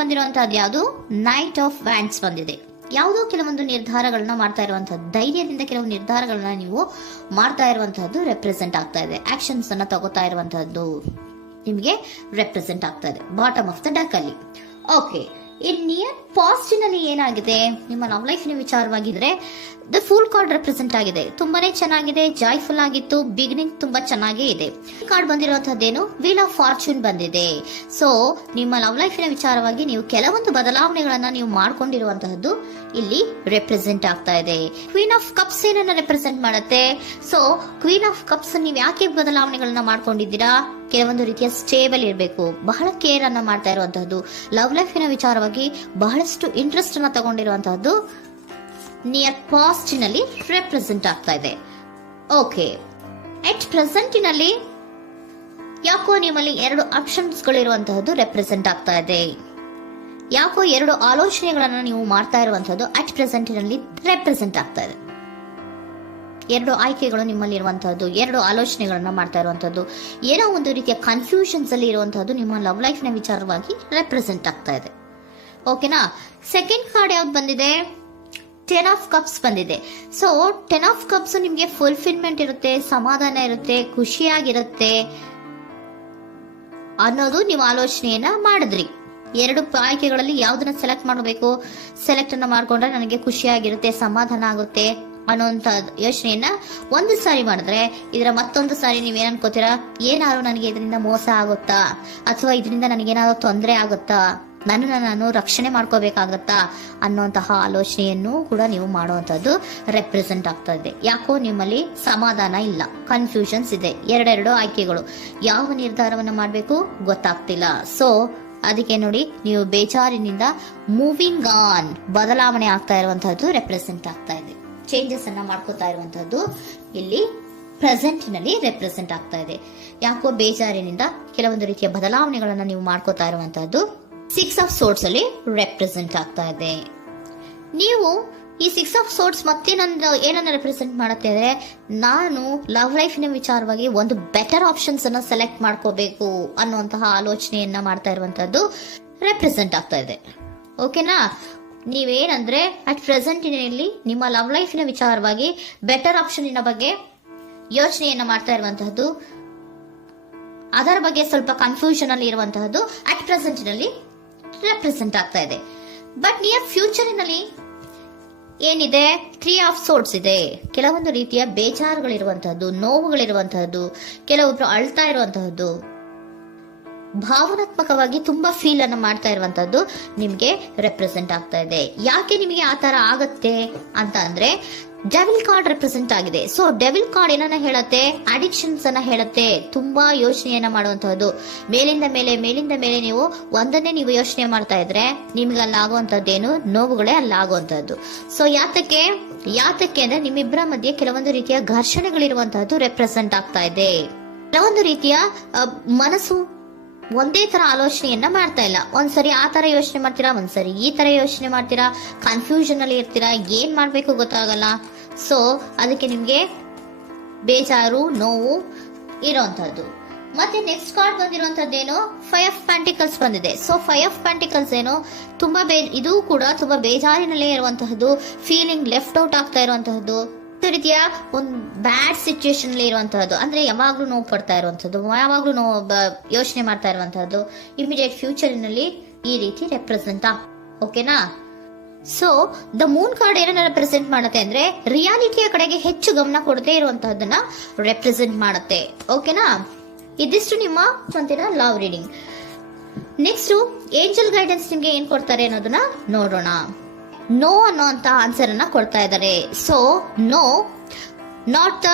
ಬಂದಿರುವಂತಹದ್ದು ಯಾವುದು? Knight of wands ಬಂದಿದೆ. ಯಾವುದೋ ಕೆಲವೊಂದು ನಿರ್ಧಾರಗಳನ್ನ ಮಾಡ್ತಾ ಇರುವಂತಹದ್ದು, ಧೈರ್ಯದಿಂದ ಕೆಲವು ನಿರ್ಧಾರಗಳನ್ನ ನೀವು ಮಾಡ್ತಾ ಇರುವಂತಹದ್ದು ರೆಪ್ರೆಸೆಂಟ್ ಆಗ್ತಾ ಇದೆ. ಆಕ್ಷನ್ಸ್ ಅನ್ನ ತಗೋತಾ ಇರುವಂತಹದ್ದು ನಿಮಗೆ ರೆಪ್ರೆಸೆಂಟ್ ಆಗ್ತಾ ಇದೆ ಬಾಟಮ್ ಆಫ್ ದ ಡಕ್ ಅಲ್ಲಿ. ಓಕೆ, ಇನ್ ನಿಯರ್ ಪಾಸ್ಟಿನಲ್ಲಿ ಏನಾಗಿದೆ? ನಿಮ್ಮ ಲವ್ ಲೈಫಿನ ವಿಚಾರವಾಗಿದ್ರೆ ದ ಫೂಲ್ ಕಾರ್ಡ್ ರೆಪ್ರೆಸೆಂಟ್ ಆಗಿದೆ. ತುಂಬಾನೇ ಚೆನ್ನಾಗಿದೆ, ಜಾಯ್ಫುಲ್ ಆಗಿತ್ತು, ಬಿಗಿನಿಂಗ್ ತುಂಬಾ ಚೆನ್ನಾಗೇ ಇದೆ. ಕಾರ್ಡ್ ಬಂದಿರುವಂತಹದ್ದೇನು? ವೀಲ್ ಆಫ್ ಫಾರ್ಚೂನ್ ಬಂದಿದೆ. ಸೊ ನಿಮ್ಮ ಲವ್ ಲೈಫಿನ ವಿಚಾರವಾಗಿ ನೀವು ಕೆಲವೊಂದು ಬದಲಾವಣೆಗಳನ್ನ ನೀವು ಮಾಡ್ಕೊಂಡಿರುವಂತಹದ್ದು ಇಲ್ಲಿ ರೆಪ್ರೆಸೆಂಟ್ ಆಗ್ತಾ ಇದೆ. ಕ್ವೀನ್ ಆಫ್ ಕಪ್ಸ್ ಏನನ್ನ ರೆಪ್ರೆಸೆಂಟ್ ಮಾಡುತ್ತೆ? ಸೊ ಕ್ವೀನ್ ಆಫ್ ಕಪ್ಸ್ ನೀವು ಯಾಕೆ ಬದಲಾವಣೆಗಳನ್ನ ಮಾಡ್ಕೊಂಡಿದ್ದೀರಾ? ಕೆಲವೊಂದು ರೀತಿಯ ಸ್ಟೇಬಲ್ ಇರಬೇಕು, ಬಹಳ ಕೇರ್ ಅನ್ನ ಮಾಡ್ತಾ ಇರುವಂತಹದ್ದು, ಲವ್ ಲೈಫಿನ ವಿಚಾರವಾಗಿ ಬಹಳಷ್ಟು ಇಂಟ್ರೆಸ್ಟ್ ಅನ್ನ ತಗೊಂಡಿರುವಂತಹದ್ದು ನಿಯರ್ ಪಾಸ್ಟಿನಲ್ಲಿ ರೆಪ್ರೆಸೆಂಟ್ ಆಗ್ತಾ ಇದೆ. ಓಕೆ, ಎಟ್ ಪ್ರೆಸೆಂಟಿನಲ್ಲಿ ಯಾಕೋ ನಿಮ್ಮಲ್ಲಿ 2 ಆಪ್ಷನ್ಸ್ ಗಳಿರುವಂತಹದ್ದು ರೆಪ್ರೆಸೆಂಟ್ ಆಗ್ತಾ ಇದೆ. ಯಾಕೋ 2 ಆಲೋಚನೆಗಳನ್ನ ನೀವು ಮಾಡ್ತಾ ಇರುವಂತಹದ್ದು ಅಟ್ ಪ್ರೆಸೆಂಟಿನಲ್ಲಿ ರೆಪ್ರೆಸೆಂಟ್ ಆಗ್ತಾ ಇದೆ. 2 ಆಯ್ಕೆಗಳು ನಿಮ್ಮಲ್ಲಿ ಇರುವಂತಹದ್ದು, 2 ಆಲೋಚನೆಗಳನ್ನ ಮಾಡ್ತಾ ಇರುವಂತಹದ್ದು, ಏನೋ ಒಂದು ರೀತಿಯ ಕನ್ಫ್ಯೂಷನ್ಸ್ ಅಲ್ಲಿ ಇರುವಂತಹದ್ದು ನಿಮ್ಮ ಲವ್ ಲೈಫ್ ನ ವಿಚಾರವಾಗಿ ರೆಪ್ರೆಸೆಂಟ್ ಆಗ್ತಾ ಇದೆ. ಓಕೆನಾ? ಸೆಕೆಂಡ್ ಕಾರ್ಡ್ ಯಾವ್ದು ಬಂದಿದೆ? 10 ಆಫ್ ಕಪ್ಸ್ ಬಂದಿದೆ. ಸೊ 10 ಆಫ್ ಕಪ್ಸ್ ನಿಮ್ಗೆ ಫುಲ್ಫಿಲ್ಮೆಂಟ್ ಇರುತ್ತೆ, ಸಮಾಧಾನ ಇರುತ್ತೆ, ಖುಷಿಯಾಗಿರುತ್ತೆ ಅನ್ನೋದು ನೀವು ಆಲೋಚನೆಯನ್ನ ಮಾಡಿದ್ರಿ. 2 ಆಯ್ಕೆಗಳಲ್ಲಿ ಯಾವ್ದನ್ನ ಸೆಲೆಕ್ಟ್ ಮಾಡಬೇಕು? ಸೆಲೆಕ್ಟ್ ಅನ್ನ ಮಾಡ್ಕೊಂಡ್ರೆ ನನಗೆ ಖುಷಿಯಾಗಿರುತ್ತೆ, ಸಮಾಧಾನ ಆಗುತ್ತೆ ಅನ್ನೋಂತ ಯೋಚನೆಯನ್ನ ಒಂದು ಸಾರಿ ಮಾಡಿದ್ರೆ, ಇದರ ಮತ್ತೊಂದು ಸಾರಿ ನೀವ್ ಏನ್ ಅನ್ಕೋತೀರಾ? ಏನಾದ್ರು ನನಗೆ ಇದರಿಂದ ಮೋಸ ಆಗುತ್ತಾ, ಅಥವಾ ಇದರಿಂದ ನನಗೇನಾದ್ರು ತೊಂದರೆ ಆಗುತ್ತಾ, ನನ್ನನ್ನು ನಾನು ರಕ್ಷಣೆ ಮಾಡ್ಕೋಬೇಕಾಗತ್ತಾ ಅನ್ನೋಂತಹ ಆಲೋಚನೆಯನ್ನು ಕೂಡ ನೀವು ಮಾಡುವಂತದ್ದು ರೆಪ್ರೆಸೆಂಟ್ ಆಗ್ತಾ ಇದೆ. ಯಾಕೋ ನಿಮ್ಮಲ್ಲಿ ಸಮಾಧಾನ ಇಲ್ಲ, ಕನ್ಫ್ಯೂಷನ್ಸ್ ಇದೆ, 2 ಆಯ್ಕೆಗಳು, ಯಾವ ನಿರ್ಧಾರವನ್ನ ಮಾಡಬೇಕು ಗೊತ್ತಾಗ್ತಿಲ್ಲ. ಸೊ ಅದಕ್ಕೆ ನೋಡಿ, ನೀವು ಬೇಜಾರಿನಿಂದ ಮೂವಿಂಗ್ ಆನ್, ಬದಲಾವಣೆ ಆಗ್ತಾ ಇರುವಂತಹದ್ದು ರೆಪ್ರೆಸೆಂಟ್ ಆಗ್ತಾ ಇದೆ. ಚೇಂಜಸ್ ಅನ್ನ ಮಾಡ್ಕೋತಾ ಇರುವಂತಹದ್ದು ಇಲ್ಲಿ ಪ್ರೆಸೆಂಟ್ ನಲ್ಲಿ ರೆಪ್ರೆಸೆಂಟ್ ಆಗ್ತಾ ಇದೆ. ಯಾಕೋ ಬೇಜಾರಿನಿಂದ ಕೆಲವೊಂದು ರೀತಿಯ ಬದಲಾವಣೆಗಳನ್ನ ನೀವು ಮಾಡ್ಕೋತಾ ಇರುವಂತಹದ್ದು 6 ಆಫ್ ಸೋರ್ಟ್ಸ್ ಅಲ್ಲಿ ರೆಪ್ರೆಸೆಂಟ್ ಆಗ್ತಾ ಇದೆ. ನೀವು ಈ 6 ಆಫ್ ಸೋರ್ಟ್ಸ್ ಮತ್ತೆ ಏನನ್ನ ರೆಪ್ರೆಸೆಂಟ್ ಮಾಡುತ್ತೆ ಅಂದ್ರೆ, ನಾನು ಲವ್ ಲೈಫಿನ ವಿಚಾರವಾಗಿ ಒಂದು ಬೆಟರ್ ಆಪ್ಷನ್ಸ್ ಅನ್ನ ಸೆಲೆಕ್ಟ್ ಮಾಡ್ಕೋಬೇಕು ಅನ್ನುವಂತಹ ಆಲೋಚನೆಯನ್ನ ಮಾಡ್ತಾ ಇರುವಂತಹದ್ದು ರೆಪ್ರೆಸೆಂಟ್ ಆಗ್ತಾ ಇದೆ. ಓಕೆನಾ? ನೀವೇನಂದ್ರೆ ಅಟ್ ಪ್ರೆಸೆಂಟಿನಲ್ಲಿ ನಿಮ್ಮ ಲವ್ ಲೈಫಿನ ವಿಚಾರವಾಗಿ ಬೆಟರ್ ಆಪ್ಷನ್ ಬಗ್ಗೆ ಯೋಚನೆಯನ್ನ ಮಾಡ್ತಾ ಇರುವಂತಹದ್ದು, ಅದರ ಬಗ್ಗೆ ಸ್ವಲ್ಪ ಕನ್ಫ್ಯೂಷನ್ ಅಲ್ಲಿ ಇರುವಂತಹದ್ದು ಅಟ್ ಪ್ರೆಸೆಂಟಿನಲ್ಲಿ ರೆಪ್ರೆಸೆಂಟ್ ಆಗ್ತಾ ಇದೆ. ಬಟ್ ನಿಯರ್ ಫ್ಯೂಚರಿನಲ್ಲಿ ಏನಿದೆ? 3 ಆಫ್ ಸೋರ್ಟ್ಸ್ ಇದೆ. ಕೆಲವೊಂದು ರೀತಿಯ ಬೇಜಾರುಗಳಿರುವಂತಹದ್ದು, ನೋವುಗಳಿರುವಂತಹದ್ದು, ಕೆಲವೊಬ್ರು ಅಳ್ತಾ ಇರುವಂತಹದ್ದು, ಭಾವನಾತ್ಮಕವಾಗಿ ತುಂಬಾ ಫೀಲ್ ಅನ್ನ ಮಾಡ್ತಾ ಇರುವಂತಹದ್ದು ನಿಮ್ಗೆ ರೆಪ್ರೆಸೆಂಟ್ ಆಗ್ತಾ ಇದೆ. ಯಾಕೆ ನಿಮಗೆ ಆ ತರ ಆಗತ್ತೆ ಅಂತ ಅಂದ್ರೆ, ಡೆವಿಲ್ ಕಾರ್ಡ್ ರೆಪ್ರೆಸೆಂಟ್ ಆಗಿದೆ. ಸೊ ಡೆವಿಲ್ ಕಾರ್ಡ್ ಏನನ್ನ ಹೇಳುತ್ತೆ? ಅಡಿಕ್ಷನ್ಸ್ ಅನ್ನ ಹೇಳುತ್ತೆ. ತುಂಬಾ ಯೋಚನೆಯನ್ನ ಮಾಡುವಂತಹದ್ದು, ಮೇಲಿಂದ ಮೇಲೆ ನೀವು ಒಂದನ್ನೇ ನೀವು ಯೋಚನೆ ಮಾಡ್ತಾ ಇದ್ರೆ ನಿಮ್ಗೆ ಅಲ್ಲಾಗುವಂತದ್ದೇನು? ನೋವುಗಳೇ ಅಲ್ಲಾಗುವಂತಹದ್ದು. ಸೊ ಯಾತಕ್ಕೆ ಅಂದ್ರೆ ನಿಮ್ಮಿಬ್ಬರ ಮಧ್ಯೆ ಕೆಲವೊಂದು ರೀತಿಯ ಘರ್ಷಣೆಗಳಿರುವಂತಹದ್ದು ರೆಪ್ರೆಸೆಂಟ್ ಆಗ್ತಾ ಇದೆ. ಕೆಲವೊಂದು ರೀತಿಯ ಮನಸ್ಸು ಒಂದೇ ತರ ಆಲೋಚನೆಯನ್ನ ಮಾಡ್ತಾ ಇಲ್ಲ. ಒಂದ್ಸರಿ ಆ ತರ ಯೋಚನೆ ಮಾಡ್ತೀರಾ, ಒಂದ್ಸರಿ ಈ ತರ ಯೋಚನೆ ಮಾಡ್ತೀರಾ, ಕನ್ಫ್ಯೂಷನ್ ಅಲ್ಲಿ ಇರ್ತೀರಾ, ಏನ್ ಮಾಡ್ಬೇಕು ಗೊತ್ತಾಗಲ್ಲ. ಸೊ ಅದಕ್ಕೆ ನಿಮ್ಗೆ ಬೇಜಾರು, ನೋವು ಇರೋಂಥದ್ದು. ಮತ್ತೆ ನೆಕ್ಸ್ಟ್ ಕಾರ್ಡ್ ಬಂದಿರುವಂತದ್ದೇನು? 5 ಆಫ್ ಪ್ಯಾಂಟಿಕಲ್ಸ್ ಬಂದಿದೆ. ಸೊ 5 ಆಫ್ ಪ್ಯಾಂಟಿಕಲ್ಸ್ ಏನು? ತುಂಬಾ ಇದು ಕೂಡ ತುಂಬಾ ಬೇಜಾರಿನಲ್ಲೇ ಇರುವಂತಹದ್ದು, ಫೀಲಿಂಗ್ ಲೆಫ್ಟ್ ಔಟ್ ಆಗ್ತಾ ಇರುವಂತಹದ್ದು, ರೀತಿಯ ಒಂದು ಬ್ಯಾಡ್ ಸಿಚುಯೇಷನ್ ಅಲ್ಲಿ ಇರುವಂತಹದ್ದು, ಅಂದ್ರೆ ಯಾವಾಗ್ಲೂ ನೋವು ಪಡ್ತಾ ಇರುವಂತಹದ್ದು, ಯಾವಾಗ್ಲೂ ಯೋಚನೆ ಮಾಡ್ತಾ ಇರುವಂತಹದ್ದು, ಇಮಿಡಿಯೇಟ್ ಫ್ಯೂಚರಿನಲ್ಲಿ ಈ ರೀತಿ ರೆಪ್ರೆಸೆಂಟ್ ಓಕೆನಾ? ಸೊ ದ ಮೂನ್ ಕಾರ್ಡ್ ಏನನ್ನ ರೆಪ್ರೆಸೆಂಟ್ ಮಾಡುತ್ತೆ ಅಂದ್ರೆ, ರಿಯಾಲಿಟಿಯ ಕಡೆಗೆ ಹೆಚ್ಚು ಗಮನ ಕೊಡದೇ ಇರುವಂತಹದನ್ನ ರೆಪ್ರೆಸೆಂಟ್ ಮಾಡುತ್ತೆ. ಓಕೆನಾ? ಇದಿಷ್ಟು ನಿಮ್ಮ love reading. Next angel guidance ನಿಮ್ಗೆ ಏನ್ ಕೊಡ್ತಾರೆ ಅನ್ನೋದನ್ನ ನೋಡೋಣ. ನೋ ಅನ್ನೋಂತ ಆನ್ಸರ್ ಅನ್ನ ಕೊಡ್ತಾ ಇದ್ದಾರೆ. So no, not the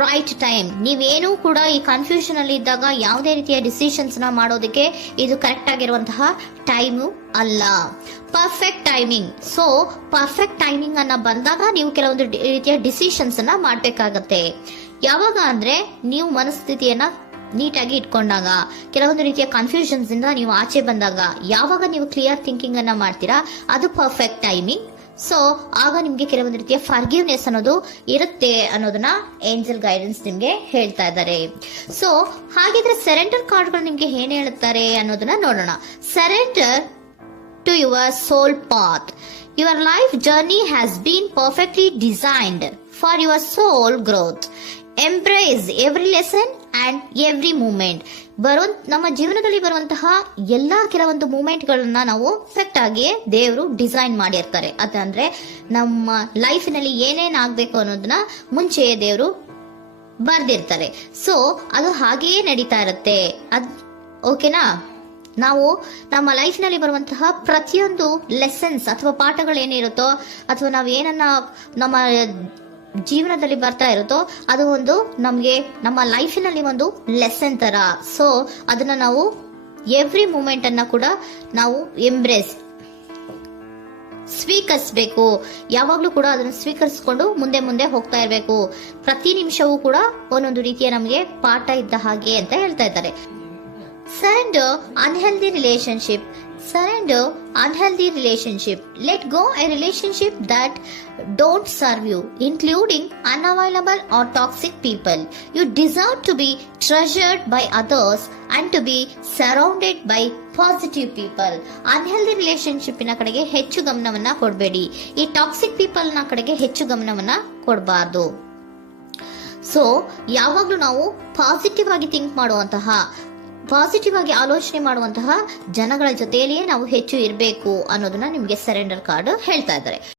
right time. ನೀವೇನು ಕೂಡ ಈ ಕನ್ಫ್ಯೂಷನ್ ಅಲ್ಲಿ ಇದ್ದಾಗ ಯಾವುದೇ ರೀತಿಯ ಡಿಸಿಷನ್ಸ್ ನ ಮಾಡೋದಕ್ಕೆ ಇದು ಕರೆಕ್ಟ್ ಆಗಿರುವಂತಹ ಟೈಮು ಅಲ್ಲ. Perfect timing. So perfect timing ಅನ್ನ ಬಂದಾಗ ನೀವು ಕೆಲವೊಂದು ರೀತಿಯ ಡಿಸಿಷನ್ಸ್ ಅನ್ನ ಮಾಡ್ಬೇಕಾಗತ್ತೆ. ಯಾವಾಗ ಅಂದ್ರೆ ನೀವು ಮನಸ್ಥಿತಿಯನ್ನ ನೀಟಾಗಿ ಇಟ್ಕೊಂಡಾಗ, ಕೆಲವೊಂದು ರೀತಿಯ ಕನ್ಫ್ಯೂಷನ್ಸ್ ಇಂದ ನೀವು ಆಚೆ ಬಂದಾಗ, ಯಾವಾಗ ನೀವು ಕ್ಲಿಯರ್ ಥಿಂಕಿಂಗ್ ಅನ್ನ ಮಾಡ್ತೀರಾ ಅದು ಪರ್ಫೆಕ್ಟ್ ಟೈಮಿಂಗ್. ಸೊ ಆಗ ನಿಮ್ಗೆ ಕೆಲವೊಂದು ರೀತಿಯ ಫರ್ಗಿವ್ನೆಸ್ ಅನ್ನೋದು ಇರುತ್ತೆ ಅನ್ನೋದನ್ನ ಏಂಜಲ್ ಗೈಡೆನ್ಸ್ ನಿಮ್ಗೆ ಹೇಳ್ತಾ ಇದ್ದಾರೆ. ಸೊ ಹಾಗಿದ್ರೆ ಸರೆಂಡರ್ ಕಾರ್ಡ್ಗಳು ನಿಮ್ಗೆ ಏನ್ ಹೇಳುತ್ತಾರೆ ಅನ್ನೋದನ್ನ ನೋಡೋಣ. Surrender to your soul path. Your life journey has been perfectly designed for your soul growth. Embrace every lesson and every moment. ನಮ್ಮ ಜೀವನದಲ್ಲಿ ಬರುವಂತಹ ಎಲ್ಲಾ ಕೆಲವೊಂದು ಮೂಮೆಂಟ್ಗಳನ್ನ ನಾವು ಪರ್ಫೆಕ್ಟ್ ಆಗಿ ದೇವರು ಡಿಸೈನ್ ಮಾಡಿರ್ತಾರೆ. ಅದಂದ್ರೆ ನಮ್ಮ ಲೈಫಿನಲ್ಲಿ ಏನೇನ್ ಆಗ್ಬೇಕು ಅನ್ನೋದನ್ನ ಮುಂಚೆಯೇ ದೇವರು ಬರ್ದಿರ್ತಾರೆ. ಸೊ ಅದು ಹಾಗೆಯೇ ನಡೀತಾ ಇರುತ್ತೆ. ಓಕೆನಾ? ನಾವು ನಮ್ಮ ಲೈಫ್ ನಲ್ಲಿ ಬರುವಂತಹ ಪ್ರತಿಯೊಂದು ಲೆಸನ್ಸ್ ಅಥವಾ ಪಾಠಗಳೇನಿರುತ್ತೋ ಅಥವಾ ನಾವು ಏನನ್ನ ನಮ್ಮ ಜೀವನದಲ್ಲಿ ಬರ್ತಾ ಇರುತ್ತೋ ಅದು ಒಂದು ನಮಗೆ ನಮ್ಮ ಲೈಫಿನಲ್ಲಿ ಒಂದು ಲೆಸನ್ ತರ. ಸೊ ಅದನ್ನ ನಾವು ಎವ್ರಿ ಮೂಮೆಂಟ್ ಅನ್ನ ಕೂಡ ನಾವು ಎಂಬ್ರೇಸ್ ಸ್ವೀಕರಿಸಬೇಕು. ಯಾವಾಗ್ಲೂ ಕೂಡ ಅದನ್ನು ಸ್ವೀಕರಿಸಿಕೊಂಡು ಮುಂದೆ ಮುಂದೆ ಹೋಗ್ತಾ ಇರಬೇಕು. ಪ್ರತಿ ನಿಮಿಷವೂ ಕೂಡ ಒಂದೊಂದು ರೀತಿಯ ನಮಗೆ ಪಾಠ ಇದ್ದ ಹಾಗೆ ಅಂತ ಹೇಳ್ತಾ ಇದ್ದಾರೆ. Surrender unhealthy relationship. Surrender unhealthy relationship. Let go a relationship that don't serve you, including unavailable or toxic people. You deserve to be treasured by others and to be surrounded by positive people. Unhealthy relationship ನ ಕಡೆಗೆ ಹೆಚ್ಚು ಗಮನವನ್ನ ಕೊಡಬೇಡಿ. ಈ toxic people ನ ಕಡೆಗೆ ಹೆಚ್ಚು ಗಮನವನ್ನ ಕೊಡಬಾರ್ದು. So ಯಾವಾಗ್ಲೂ ನಾವು ಪಾಸಿಟಿವ್ ಆಗಿ ಥಿಂಕ್ ಮಾಡುವಂತಹ, ಪಾಸಿಟಿವ್ ಆಗಿ ಆಲೋಚನೆ ಮಾಡುವಂತಹ ಜನಗಳ ಜೊತೆಯಲ್ಲಿಯೇ ನಾವು ಹೆಚ್ಚು ಇರಬೇಕು ಅನ್ನೋದನ್ನ ನಿಮಗೆ ಸರೆಂಡರ್ ಕಾರ್ಡ್ ಹೇಳ್ತಾ ಇದ್ದಾರೆ.